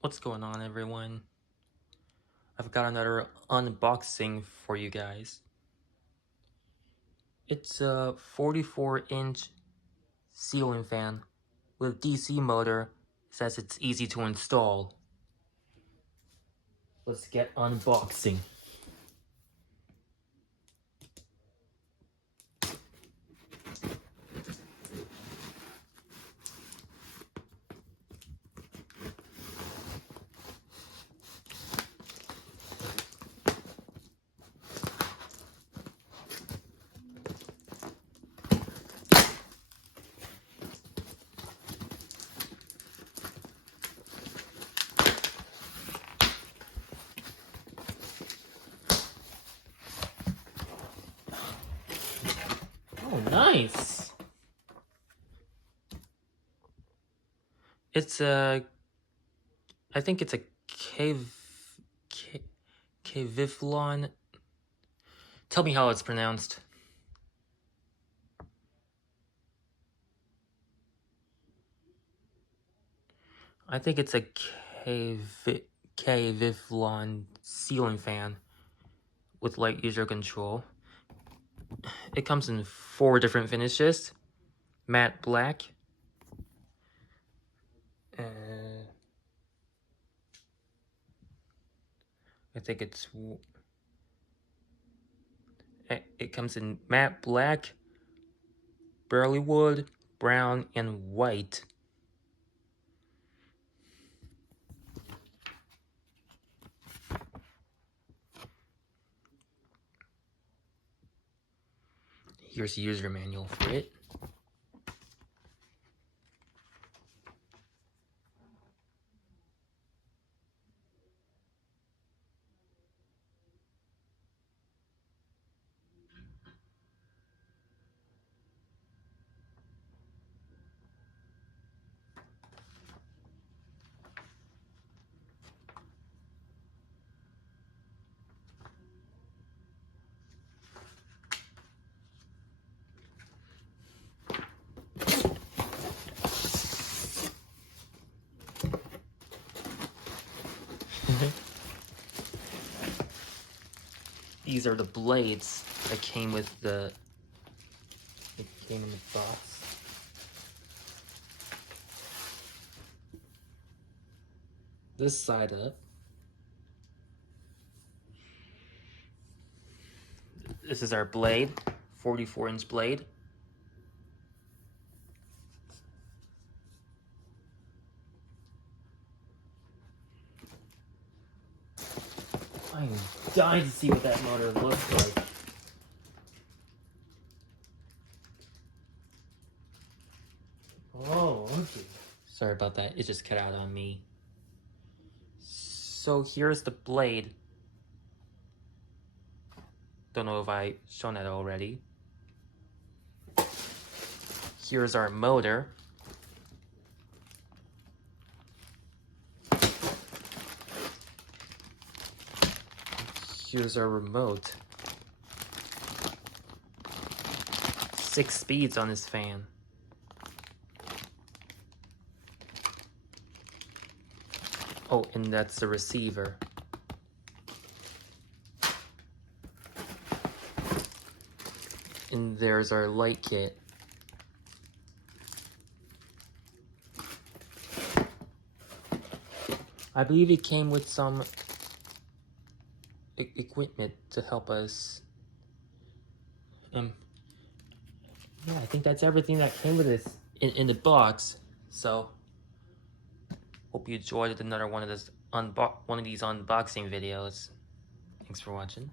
What's going on, everyone? I've got another unboxing for you guys. It's a 44-inch ceiling fan with DC motor. It says it's easy to install. Let's get unboxing. Oh, nice! It's a... I think it's a Kviflon... Tell me how it's pronounced. I think it's a Kviflon ceiling fan with light user control. It comes in 4 different finishes: matte black, I think it comes in matte black, burly wood, brown, and white. Here's the user manual for it. These are the blades that came with the... It came in the box. This side up. This is our blade, 44-inch blade. I'm dying to see what that motor looks like. Oh, okay. Sorry about that, it just cut out on me. So here's the blade. Don't know if I've shown that already. Here's our motor. Here's our remote. 6 speeds on this fan. Oh, and that's the receiver. And there's our light kit. I believe it came with some equipment to help us. Yeah, I think that's everything that came with this in the box. So hope you enjoyed another one of these unboxing videos. Thanks for watching.